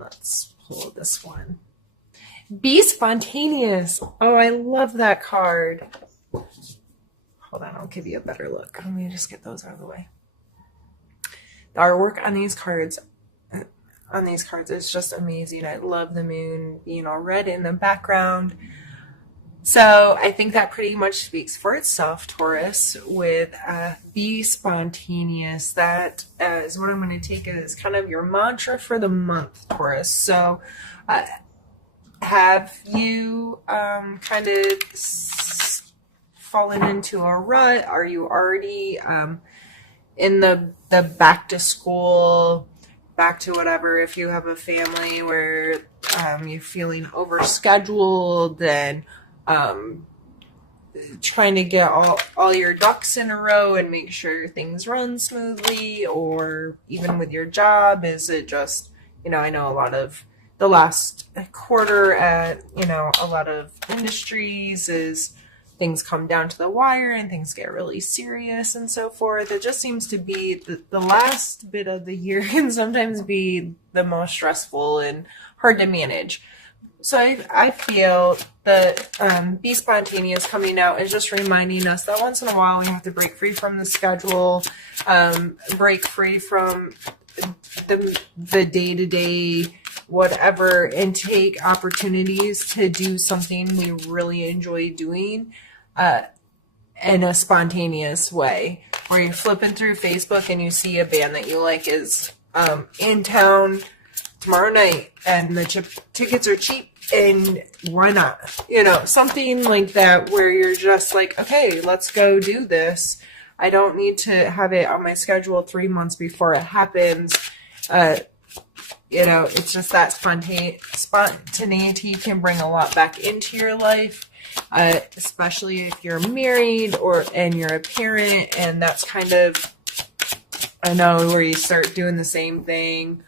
let's pull this one. Be spontaneous. Oh, I love that card. Hold on, I'll give you a better look. Let me just get those out of the way. The artwork on these cards is just amazing. I love the moon being all red in the background. So I think that pretty much speaks for itself, Taurus, with be spontaneous. That is what I'm going to take as kind of your mantra for the month, Taurus. So have you kind of fallen into a rut? Are you already in the back to school, back to whatever, if you have a family where you're feeling overscheduled and trying to get all your ducks in a row and make sure things run smoothly? Or even with your job, is it just, I know a lot of the last quarter at, a lot of industries is things come down to the wire and things get really serious and so forth. It just seems to be the last bit of the year can sometimes be the most stressful and hard to manage. So I feel that Be Spontaneous coming out is just reminding us that once in a while we have to break free from the schedule, break free from the day-to-day whatever, and take opportunities to do something we really enjoy doing in a spontaneous way, where you're flipping through Facebook and you see a band that you like is in town tomorrow night and the tickets are cheap, and why not? Something like that, where you're just like, okay, let's go do this. I don't need to have it on my schedule 3 months before it happens. It's just that spontaneity can bring a lot back into your life, especially if you're married and you're a parent, and that's kind of, I know, where you start doing the same thing,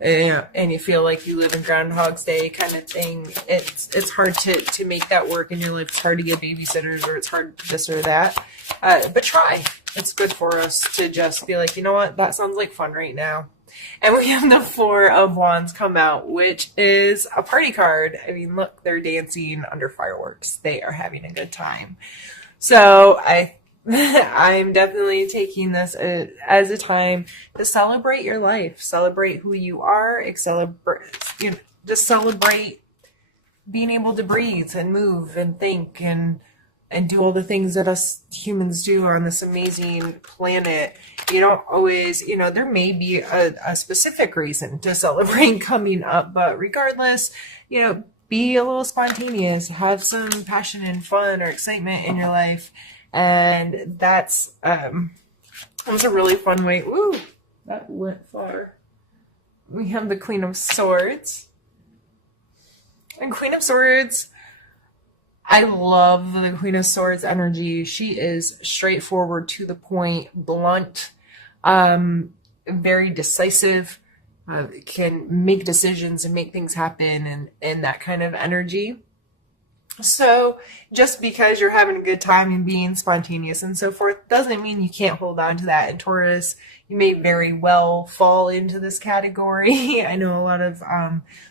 and you feel like you live in Groundhog's Day kind of thing. It's hard to make that work in your life. It's hard to get babysitters, or it's hard this or that. But try. It's good for us to just be like, you know what, that sounds like fun right now. And we have the Four of Wands come out, which is a party card. I mean, look, they're dancing under fireworks. They are having a good time. So I'm definitely taking this as a time to celebrate your life, celebrate who you are, just celebrate being able to breathe and move and think and do all the things that us humans do on this amazing planet. You don't always, there may be a specific reason to celebrate coming up, but regardless, be a little spontaneous, have some passion and fun or excitement in your life. And that was a really fun way. Ooh, that went far. We have the Queen of Swords. And Queen of Swords, I love the Queen of Swords energy. She is straightforward, to the point, blunt, very decisive, can make decisions and make things happen, and that kind of energy. So just because you're having a good time and being spontaneous and so forth doesn't mean you can't hold on to that. And Taurus, you may very well fall into this category. I know a lot of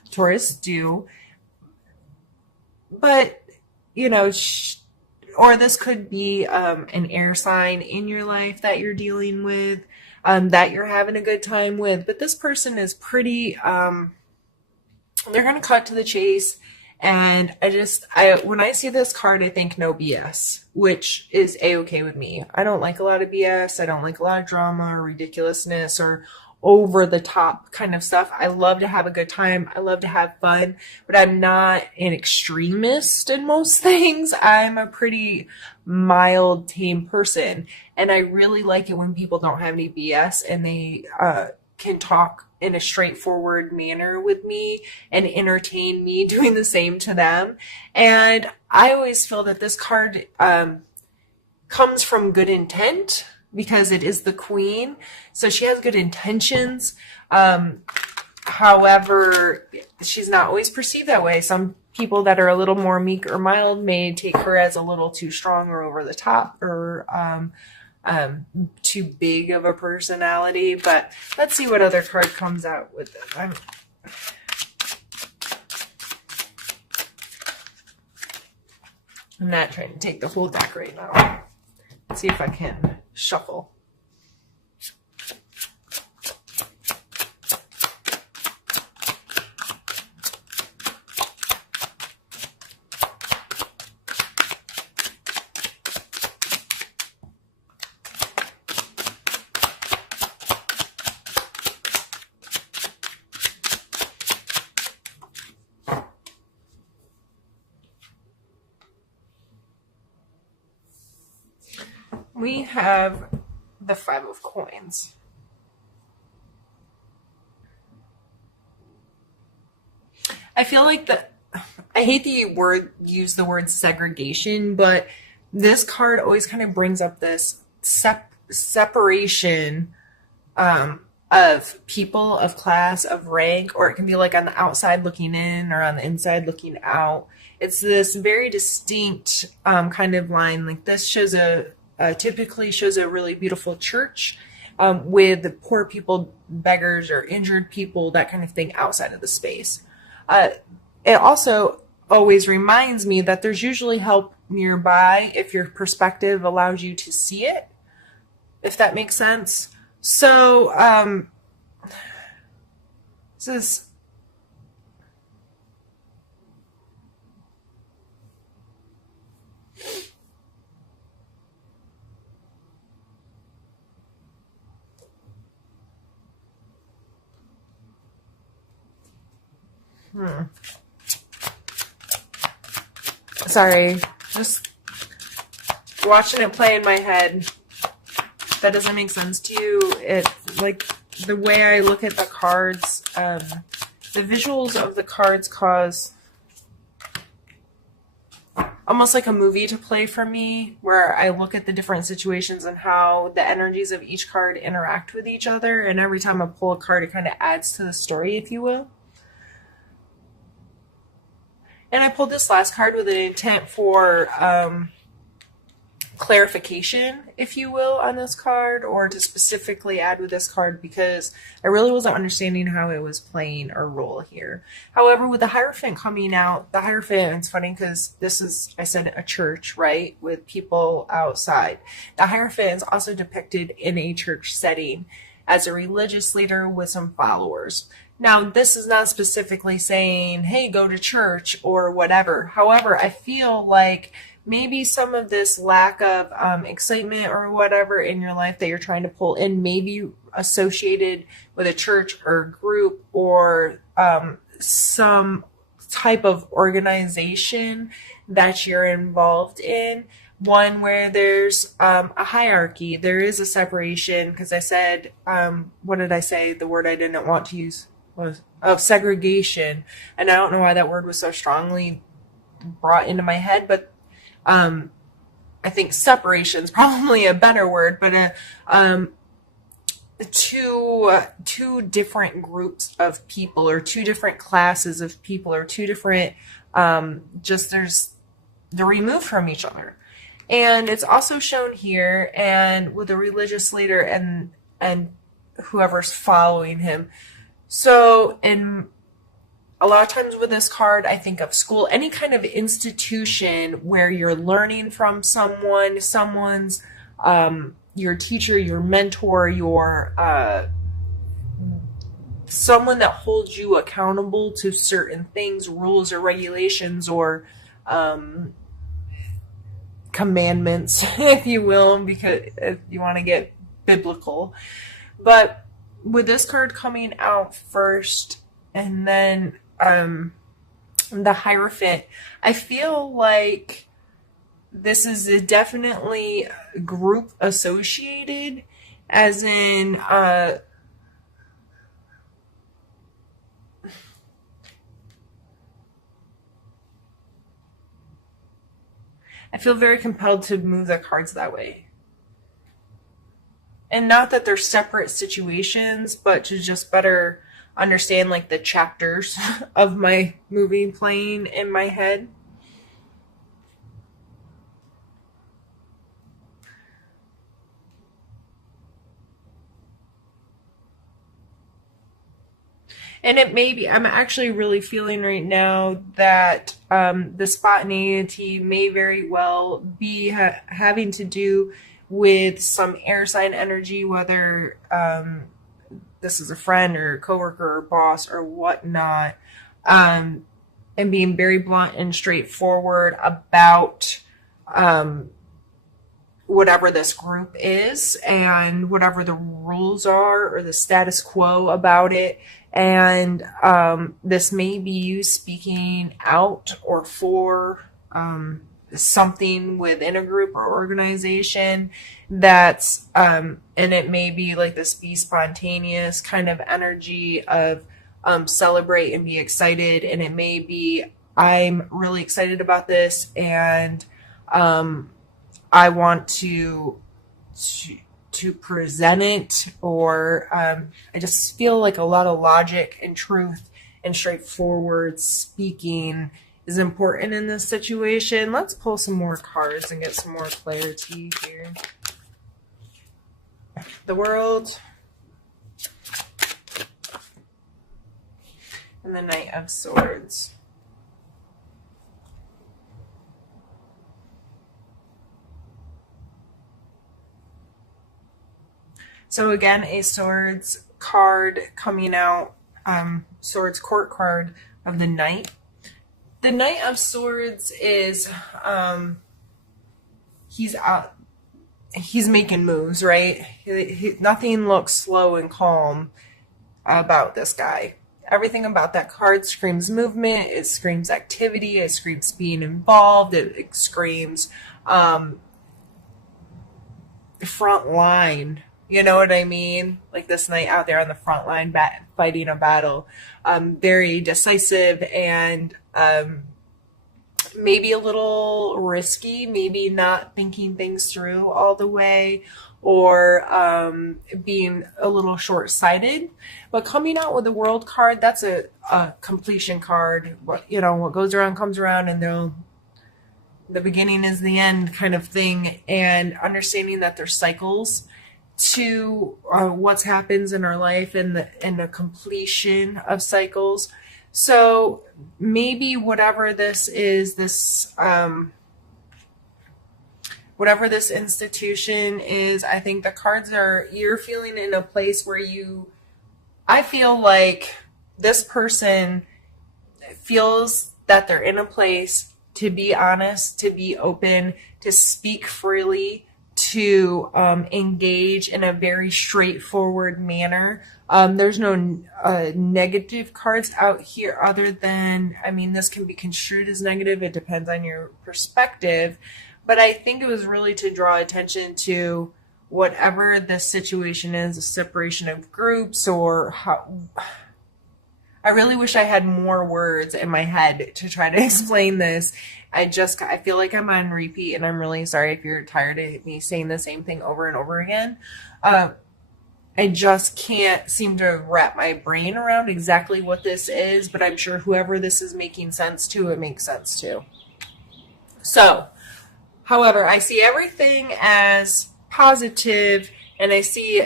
Taurus do. But, or this could be an air sign in your life that you're dealing with, that you're having a good time with. But this person is pretty, they're going to cut to the chase. And when I see this card, I think no BS, which is A-okay with me. I don't like a lot of BS. I don't like a lot of drama or ridiculousness or over the top kind of stuff. I love to have a good time. I love to have fun, but I'm not an extremist in most things. I'm a pretty mild, tame person. And I really like it when people don't have any BS and they can talk in a straightforward manner with me and entertain me doing the same to them. And I always feel that this card comes from good intent, because it is the Queen. So she has good intentions. However, she's not always perceived that way. Some people that are a little more meek or mild may take her as a little too strong or over the top, or too big of a personality. But let's see what other card comes out with it. I'm not trying to take the whole deck right now. Let's see if I can shuffle. We have the Five of Coins. I feel like I hate the use the word segregation, but this card always kind of brings up this separation of people, of class, of rank, or it can be like on the outside looking in or on the inside looking out. It's this very distinct kind of line. Like this shows typically shows a really beautiful church with the poor people, beggars, or injured people, that kind of thing outside of the space. It also always reminds me that there's usually help nearby if your perspective allows you to see it, if that makes sense. So, this is sorry, just watching it play in my head. That doesn't make sense to you. It, like, the way I look at the cards, the visuals of the cards cause almost like a movie to play for me, where I look at the different situations and how the energies of each card interact with each other, and every time I pull a card, it kind of adds to the story, if you will. And I pulled this last card with an intent for clarification, if you will, on this card, or to specifically add with this card, because I really wasn't understanding how it was playing a role here. However, with the Hierophant coming out, the Hierophant, it's funny because this is, I said, a church, right, with people outside. The Hierophant is also depicted in a church setting as a religious leader with some followers. Now, this is not specifically saying, hey, go to church or whatever. However, I feel like maybe some of this lack of excitement or whatever in your life that you're trying to pull in may be associated with a church or group or some type of organization that you're involved in. One where there's a hierarchy, there is a separation, because I said, what did I say? The word I didn't want to use was segregation. And I don't know why that word was so strongly brought into my head, but I think separation is probably a better word, but two different groups of people, or two different classes of people, or two different they're removed from each other. And it's also shown here, and with a religious leader and whoever's following him. So, in a lot of times with this card, I think of school, any kind of institution where you're learning from someone's your teacher, your mentor, your someone that holds you accountable to certain things, rules or regulations, or commandments, if you will, because if you want to get biblical. But with this card coming out first, and then the Hierophant, I feel like this is definitely group associated, as in I feel very compelled to move the cards that way. And not that they're separate situations, but to just better understand like the chapters of my movie playing in my head. And it may be, I'm actually really feeling right now that the spontaneity may very well be having to do with some air sign energy, whether this is a friend or a coworker or boss or whatnot, and being very blunt and straightforward about whatever this group is and whatever the rules are or the status quo about it. And this may be you speaking out or for something within a group or organization that's, and it may be like this be spontaneous kind of energy of celebrate and be excited. And it may be, I'm really excited about this, and I want to present it, or I just feel like a lot of logic and truth and straightforward speaking is important in this situation. Let's pull some more cards and get some more clarity here. The World and the Knight of Swords. So again, a Swords card coming out, Swords Court card of the Knight. The Knight of Swords is, he's making moves, right? Nothing looks slow and calm about this guy. Everything about that card screams movement, it screams activity, it screams being involved, it screams front line. You know what I mean? Like this knight out there on the front line fighting a battle. Very decisive and maybe a little risky, maybe not thinking things through all the way, or being a little short-sighted. But coming out with the World card, that's a completion card. What goes around comes around, and the beginning is the end kind of thing. And understanding that there's cycles to what happens in our life and the completion of cycles. So maybe whatever this is, whatever this institution is, I think the cards are, you're feeling in a place where I feel like this person feels that they're in a place to be honest, to be open, to speak freely, to engage in a very straightforward manner. There's no negative cards out here other than, this can be construed as negative. It depends on your perspective. But I think it was really to draw attention to whatever this situation is, a separation of groups, or how. I really wish I had more words in my head to try to explain this. I feel like I'm on repeat, and I'm really sorry if you're tired of me saying the same thing over and over again. I just can't seem to wrap my brain around exactly what this is, but I'm sure whoever this is making sense to, it makes sense to. So, however, I see everything as positive, and I see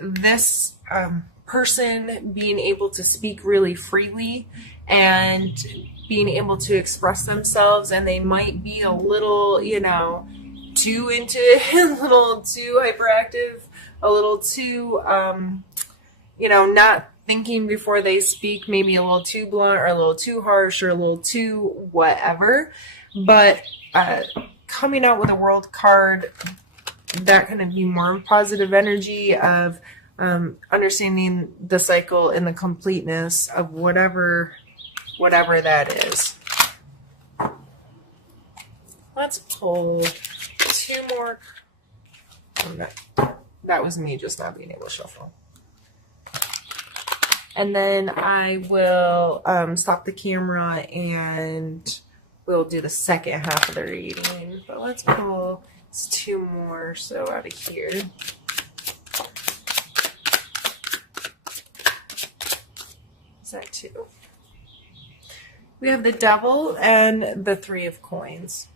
this person being able to speak really freely and being able to express themselves, and they might be a little, too into it, a little too hyperactive, a little too, not thinking before they speak, maybe a little too blunt or a little too harsh or a little too whatever. But coming out with a World card, that can be more positive energy of understanding the cycle and the completeness of whatever that is. Let's pull two more. That was me just not being able to shuffle. And then I will stop the camera and we'll do the second half of the reading. But let's pull two more so out of here. Is that two? We have the Devil and the Three of Coins.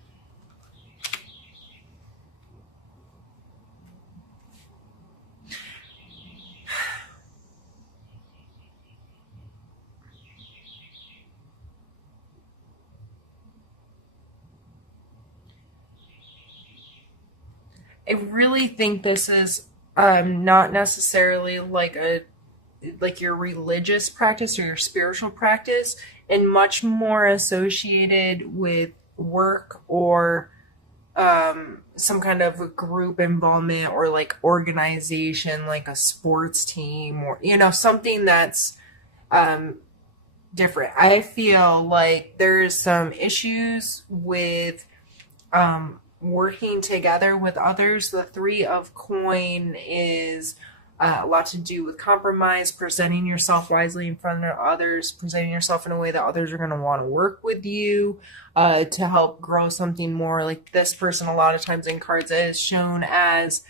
I really think this is not necessarily like your religious practice or your spiritual practice, and much more associated with work or some kind of a group involvement or like organization, like a sports team, or something that's different. I feel like there's some issues with working together with others. The Three of Coin is a lot to do with compromise, presenting yourself wisely in front of others, presenting yourself in a way that others are going to want to work with you to help grow something more. Like this person, a lot of times in cards, is shown as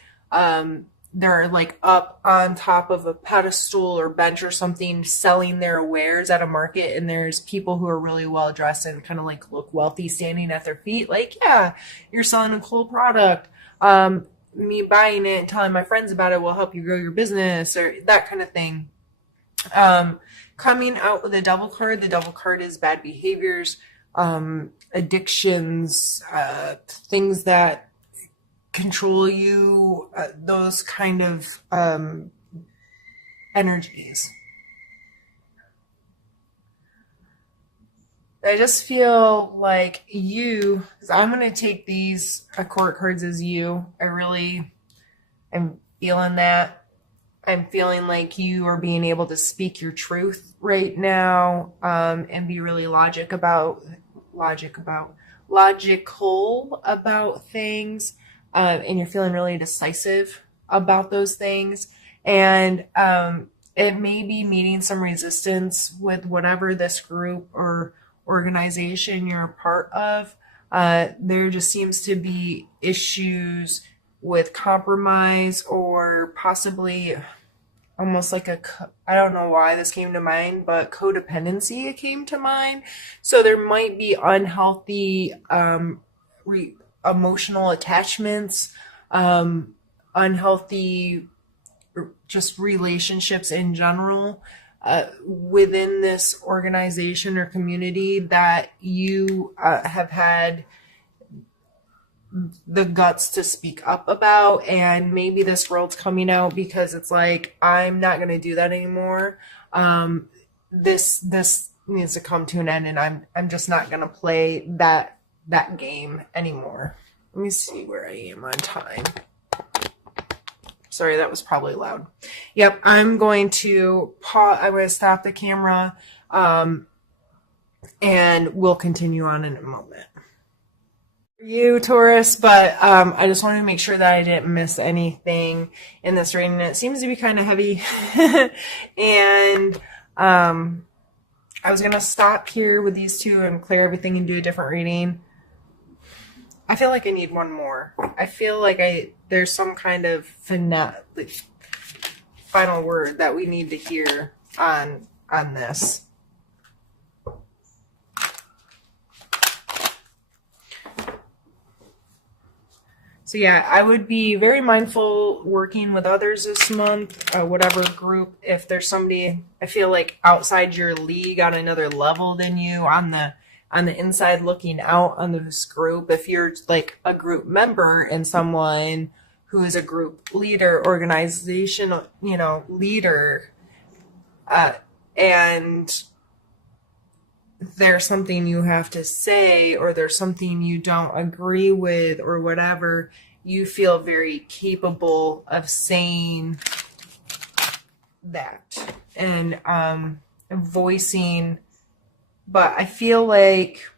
they're like up on top of a pedestal or bench or something selling their wares at a market, and there's people who are really well dressed and kind of like look wealthy standing at their feet, like, yeah, you're selling a cool product. Me buying it and telling my friends about it will help you grow your business, or that kind of thing. Coming out with the Devil card. The Devil card is bad behaviors, addictions, things that control you, those kind of energies. I just feel like you, because I'm going to take these court cards as you. I really am feeling that. I'm feeling like you are being able to speak your truth right now, and be really logical about things, and you're feeling really decisive about those things. And it may be meeting some resistance with whatever this group or organization you're a part of. There just seems to be issues with compromise, or possibly almost like I don't know why this came to mind, but codependency came to mind. So there might be unhealthy emotional attachments, unhealthy just relationships in general within this organization or community that you have had the guts to speak up about. And maybe this world's coming out because it's like, I'm not going to do that anymore. This needs to come to an end, and I'm just not going to play that game anymore. Let me see where I am on time. Sorry, that was probably loud. Yep, I'm going to pause. I'm going to stop the camera, and we'll continue on in a moment. You, Taurus, but I just wanted to make sure that I didn't miss anything in this reading. It seems to be kind of heavy, and I was going to stop here with these two and clear everything and do a different reading. I feel like I need one more. I feel like there's some kind of final word that we need to hear on this. So yeah, I would be very mindful working with others this month, whatever group. If there's somebody I feel like outside your league on another level than you, on the inside looking out on this group, if you're like a group member and someone who is a group leader, organizational, leader, and there's something you have to say, or there's something you don't agree with, or whatever, you feel very capable of saying that and voicing. But I feel like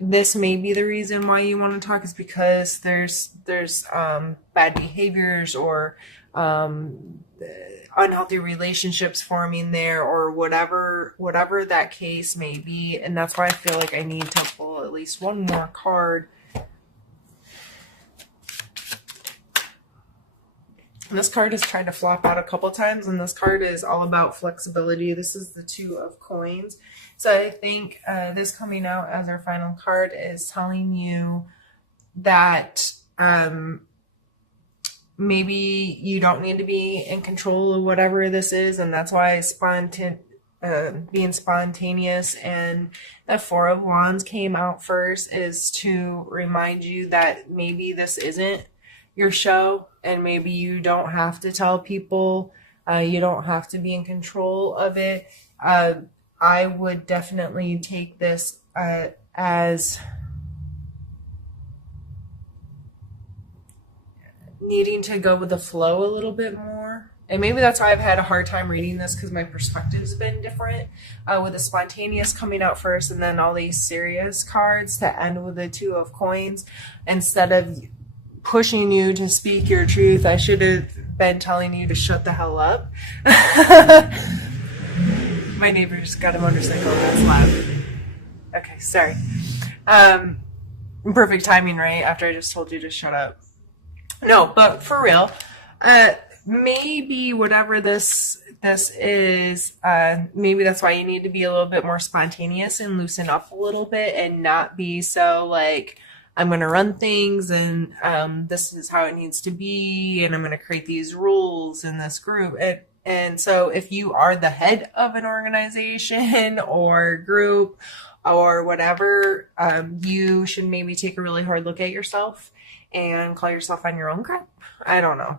this may be the reason why you want to talk, is because there's bad behaviors or unhealthy relationships forming there, or whatever that case may be. And that's why I feel like I need to pull at least one more card. And this card has tried to flop out a couple times, and this card is all about flexibility. This is the Two of Coins. So I think this coming out as our final card is telling you that maybe you don't need to be in control of whatever this is, and that's why being spontaneous and the Four of Wands came out first, is to remind you that maybe this isn't your show, and maybe you don't have to tell people. You don't have to be in control of it. I would definitely take this as needing to go with the flow a little bit more. And maybe that's why I've had a hard time reading this, because my perspective's been different, with the spontaneous coming out first and then all these serious cards to end with the Two of Coins. Instead of pushing you to speak your truth, I should have been telling you to shut the hell up. My neighbor's got a motorcycle, that's loud. Okay, sorry. Perfect timing, right? After I just told you to shut up. No, but for real, maybe whatever this is, maybe that's why you need to be a little bit more spontaneous and loosen up a little bit and not be so like, I'm going to run things and this is how it needs to be, and I'm going to create these rules in this group. And so if you are the head of an organization or group or whatever, you should maybe take a really hard look at yourself and call yourself on your own crap. I don't know.